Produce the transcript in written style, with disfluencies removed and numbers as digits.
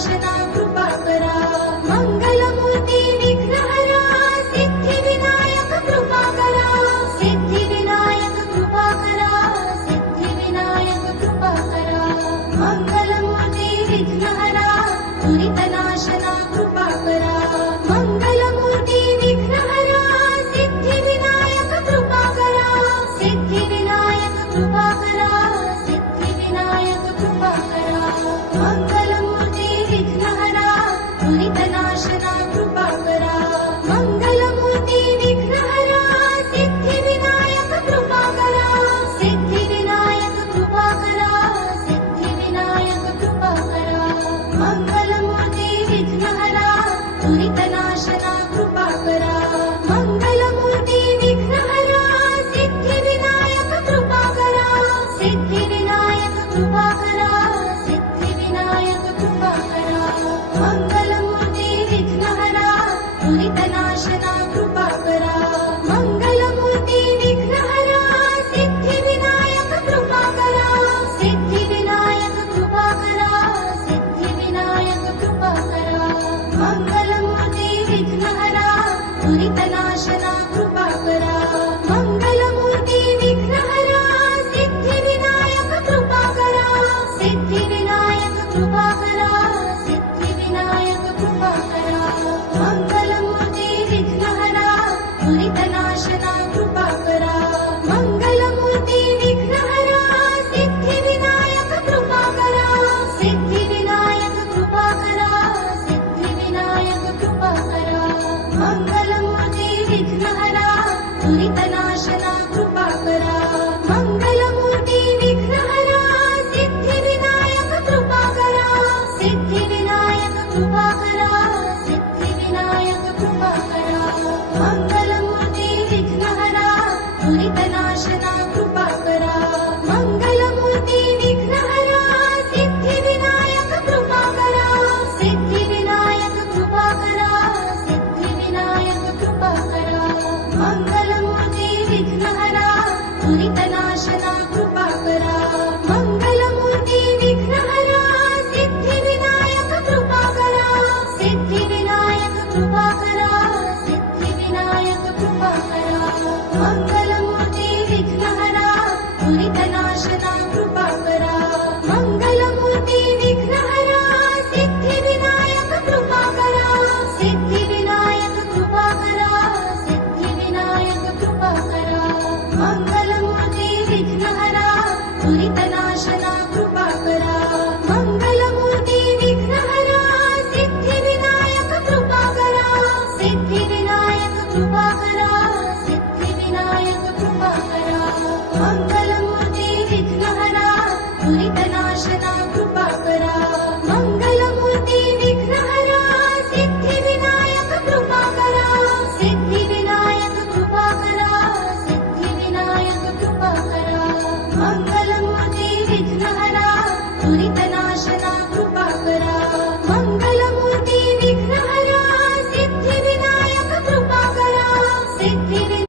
दुरितनाशना कृपाकरा मंगलमूर्ति विघ्नहरा Siddhivinayak कृपाकरा Siddhivinayak कृपाकरा Siddhivinayak कृपाकरा मंगलमूर्ति विघ्नहरा दुरितनाशना कृपाकरा मंगलमूर्ति विघ्नहरा Siddhivinayak कृपाकरा Siddhivinayak कृपाकरा Siddhivinayak कृपाकरा मंगलमूर्ति विघ्नहरा दुरितनाशना कृपाकरा मंगलमूर्ति विघ्नहरा Siddhivinayak कृपाकरा Siddhivinayak कृपाकरा Siddhivinayak कृपाकरा मंगलमूर्ति विघ्नहरा दुरितनाशना कृपाकरा मंगलमूर्ति विघ्नहरा Siddhivinayak कृपाकरा Siddhivinayak कृपाकरा Siddhivinayak कृपाकरा मंगलमूर्ति विघ्नहरा दुरितनाशना कृपाकरा मंगलमूर्ति विघ्नहरा Siddhivinayak कृपाकरा Siddhivinayak कृपाकरा Siddhivinayak कृपाकरा मंगलमूर्ति विघ्नहरा दुरितनाशना कृपाकरा मंगलमूर्ति विघ्नहरा Siddhivinayak कृपाकरा Siddhivinayak कृपाकरा Siddhivinayak कृपाकरा मंगलमूर्ति विघ्नहरा दुरितनाशना कृपाकरा मंगलमूर्ति विघ्नहरा Siddhivinayak कृपाकरा Siddhivinayak कृपाकरा Siddhivinayak कृपाकरा मंगलमूर्ति विघ्नहरा दुरितनाशना कृपाकरा मंगलमूर्ति विघ्नहरा Siddhivinayak कृपाकरा Siddhivinayak कृपाकरा